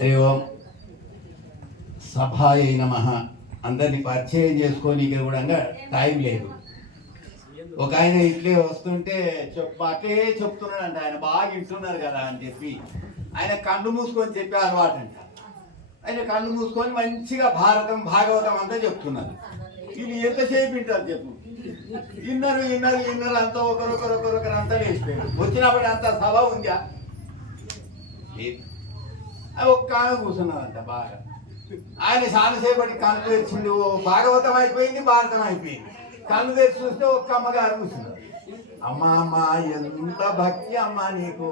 హరి ఓం సభాయ నమ. అందరిని పరిచయం చేసుకొని కూడా టైం లేదు. ఒక ఆయన ఇట్లే వస్తుంటే చెప్పు అట్లే చెప్తున్నాడంట. ఆయన బాగా ఇంటున్నారు కదా అని చెప్పి. ఆయన కళ్ళు మూసుకొని చెప్పే అలవాటు అంట. ఆయన కళ్ళు మూసుకొని మంచిగా భారతం భాగవతం అంతా చెప్తున్నారు. వీళ్ళు ఎంతసేపు వింటారు చెప్పు? విన్నారు విన్నారు విన్నారు అంతా ఒకరొకరు ఒకరొకరు అంతా లేచిపోయారు. వచ్చినప్పుడు అంత సభ ఉందా? ఒక్క ఆమె కూర్చున్నదంట బాగా. ఆయన చాలాసేపటి కళ్ళు తెచ్చిండు ఓ భాగవతం అయిపోయింది భారతం అయిపోయింది. కళ్ళు తెచ్చి చూస్తే ఒక్క అమ్మగారు కూర్చున్నారు. అమ్మ అమ్మ ఎంత భక్తి అమ్మ నీకు.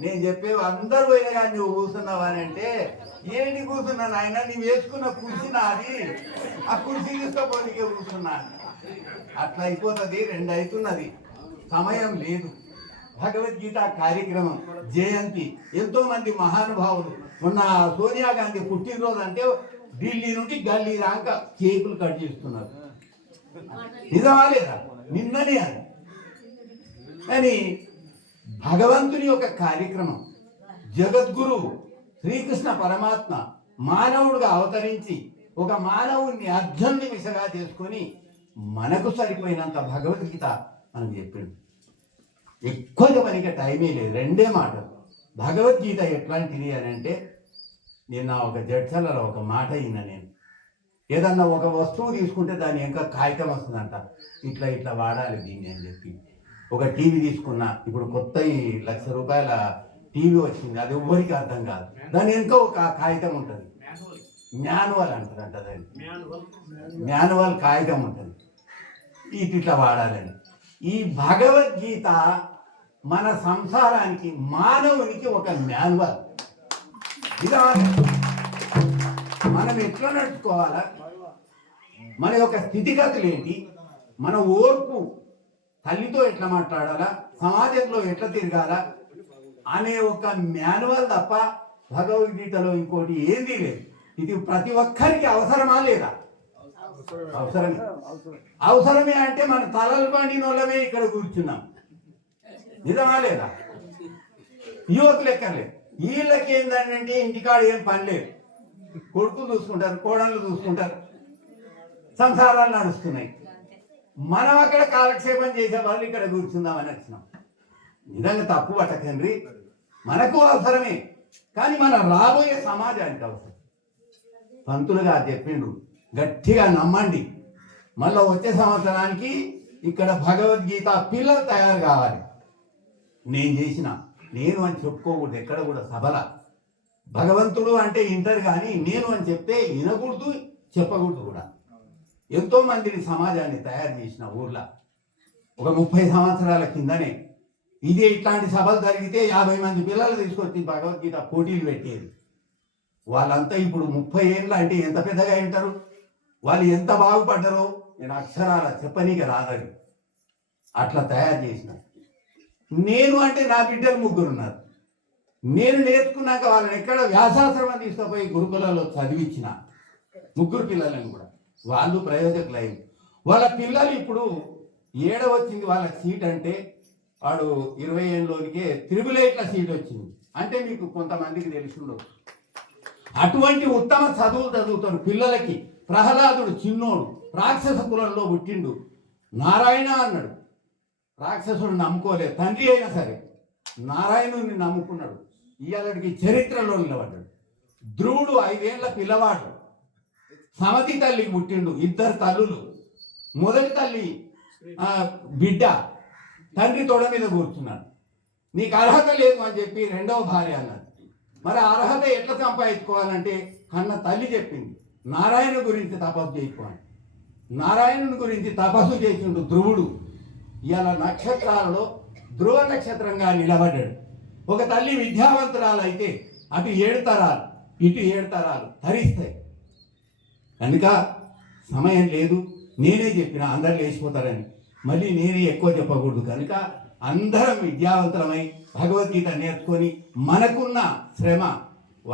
నేను చెప్పేవి అందరూ పోయినా కానీ నువ్వు కూర్చున్నావు అని అంటే ఏంటి కూర్చున్నాను ఆయన నీ వేసుకున్న కుర్చీ నాది. ఆ కుర్చీ తీసుకోపోతే కూర్చున్నా అట్లా అయిపోతుంది రెండు అవుతున్నది. సమయం లేదు. భగవద్గీత కార్యక్రమం జయంతి. ఎంతో మంది మహానుభావులు మొన్న సోనియా గాంధీ పుట్టినరోజు అంటే ఢిల్లీ నుండి గల్లీ రాక కేకులు కట్ చేస్తున్నారు. నిజమా లేదా? నిన్ననే అది. కానీ భగవంతుని యొక్క కార్యక్రమం జగద్గురు శ్రీకృష్ణ పరమాత్మ మానవుడుగా అవతరించి ఒక మానవుణ్ణి అర్ధం నిమిషగా చేసుకొని మనకు సరిపోయినంత భగవద్గీత మనం చెప్పింది ఎక్కువగా మనకి టైమే లేదు. రెండే మాటలు. భగవద్గీత ఎట్లాంటిది అని అంటే నిన్న ఒక జడ్చలలో ఒక మాట అయినా నేను. ఏదన్నా ఒక వస్తువు తీసుకుంటే దాని ఇంకా కాగితం వస్తుందంట. ఇట్లా ఇట్లా వాడాలి దీన్ని అని చెప్పి. ఒక టీవీ తీసుకున్నా ఇప్పుడు కొత్త లక్ష రూపాయల టీవీ వచ్చింది. అది ఎవ్వరికి అర్థం కాదు. దాని వెనుక ఒక కాగితం ఉంటుంది. మాన్యువల్ అంటారంట దాన్ని. మాన్యువల్ కాగితం ఉంటుంది. ఇటు ఇట్లా వాడాలని. ఈ భగవద్గీత మన సంసారానికి మానవునికి ఒక మాన్యువల్ విధానం మనం ఎట్లా నడుచుకోవాలా? మన యొక్క స్థితిగతులు ఏంటి మన ఓర్పు తల్లితో ఎట్లా మాట్లాడాలా? సమాజంలో ఎట్లా తిరగాల? అనే ఒక మాన్యువల్ తప్ప భగవద్గీతలో ఇంకోటి ఏది లేదు. ఇది ప్రతి ఒక్కరికి అవసరమా లేదా? అవసరమే. అవసరమే. అంటే మన తలలు పండిన వాళ్ళమే ఇక్కడ కూర్చున్నాం. నిజమా లేదా? యువకులు ఎక్కర్లేదు వీళ్ళకి ఏంటంటే ఇంటికాడ ఏం పని లేదు. కొడుకులు చూసుకుంటారు కోడళ్ళు చూసుకుంటారు. సంసారాలు నడుస్తున్నాయి. మనం అక్కడ కాలక్షేపం చేసే వాళ్ళు ఇక్కడ కూర్చుందామని వచ్చినాం. నిజంగా తప్పు పట్టకండి. మనకు అవసరమే. కానీ మన రాబోయే సమాజానికి అవసరం. పంతులు గారు చెప్పిండు గట్టిగా నమ్మండి. మళ్ళీ వచ్చే సంవత్సరానికి ఇక్కడ భగవద్గీత పిల్లలు తయారు కావాలి. నేను చేసిన నేను అని చెప్పుకోకూడదు ఎక్కడ కూడా సభల. భగవంతుడు అంటే ఇంటర్ కానీ నేను అని చెప్తే వినకూడదు చెప్పకూడదు కూడా. ఎంతో మందిని సమాజాన్ని తయారు చేసిన ఊర్లో. ఒక ముప్పై సంవత్సరాల కిందనే. ఇది ఇట్లాంటి సభలు జరిగితే యాభై మంది పిల్లలు తీసుకొచ్చి భగవద్గీత పోటీలు పెట్టేది. వాళ్ళంతా ఇప్పుడు ముప్పై ఏళ్ళు అంటే ఎంత పెద్దగా ఉంటారు? వాళ్ళు ఎంత బాగుపడ్డారో నేను అక్షరాల చెప్పనీకి రాదని అట్లా తయారు చేసిన నేను అంటే నా బిడ్డలు ముగ్గురు ఉన్నారు. నేను నేర్చుకున్నాక వాళ్ళని ఎక్కడ వ్యాసాశ్రమం తీసుకుపోయి గురుకులలో చదివించిన ముగ్గురు పిల్లలను కూడా. వాళ్ళు ప్రయోజకులైంది వాళ్ళ పిల్లలు ఇప్పుడు ఏడ వచ్చింది వాళ్ళ సీట్ అంటే వాడు ఇరవై ఏళ్ళలోనికే త్రిబులేట్ల సీట్ వచ్చింది. అంటే మీకు కొంతమందికి తెలిసి ఉండవచ్చు అటువంటి ఉత్తమ చదువులు చదువుతారు పిల్లలకి. ప్రహ్లాదుడు చిన్నోడు రాక్షస కులంలో పుట్టిండు. నారాయణ అన్నాడు. రాక్షసుడు నమ్ముకోలేదు. తండ్రి అయినా సరే నారాయణుని నమ్ముకున్నాడు. ఇవాళకి చరిత్రలో నిలబడ్డాడు. ధ్రువుడు ఐదేళ్ళ పిల్లవాడు. సమతి తల్లికి పుట్టిండు. ఇద్దరు తల్లులు. మొదటి తల్లి బిడ్డ. తండ్రి తొడ మీద కూర్చున్నాడు. నీకు అర్హత లేదు అని చెప్పి రెండవ భార్య అన్నది మరి అర్హత ఎట్లా సంపాదించుకోవాలంటే కన్న తల్లి చెప్పింది. నారాయణ గురించి తపస్సు చేసుకోవాలి నారాయణుని గురించి తపస్సు చేసిండు ధ్రువుడు. ఇలా నక్షత్రాలలో ధ్రువ నక్షత్రంగా నిలబడ్డాడు. ఒక తల్లి విద్యావంతురాలు అయితే అటు ఏడు తరాలు ఇటు ఏడు తరాలు ధరిస్తాయి. కనుక సమయం లేదు. నేనే చెప్పిన అందరు లేచిపోతారని. మళ్ళీ నేనే ఎక్కువ చెప్పకూడదు. కనుక అందరం విద్యావంతులమై భగవద్గీత నేర్చుకొని మనకున్న శ్రమ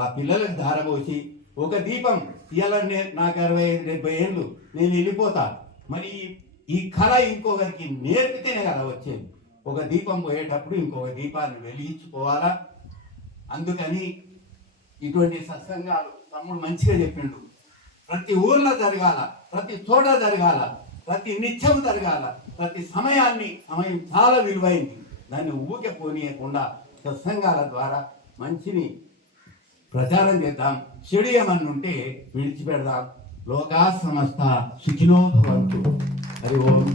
ఆ పిల్లలకు ధారపోసి ఒక దీపం ఇవాళ నాకు అరవై ఐదు డెబ్బై ఏళ్ళు. నేను వెళ్ళిపోతా. మరి ఈ- ఈ కళ ఇంకొకరికి నేర్పితేనే కదా వచ్చేది. ఒక దీపం పోయేటప్పుడు ఇంకొక దీపాన్ని వెలిగించుకోవాలా? అందుకని ఇటువంటి సత్సంగాలు తమ్ముడు మంచిగా చెప్పిండు. ప్రతి ఊర్లో జరగాల ప్రతి చోట జరగాల ప్రతి నిత్యం జరగాల ప్రతి సమయాన్ని సమయం చాలా విలువైంది. దాన్ని ఊకే పోనీయకుండా సత్సంగాల ద్వారా మంచిని ప్రచారం చేద్దాం. చెడు ఏమన్నా ఉంటే విడిచిపెడదాం. లోకా సమస్త సుఖినో భవంతు హరి ఓం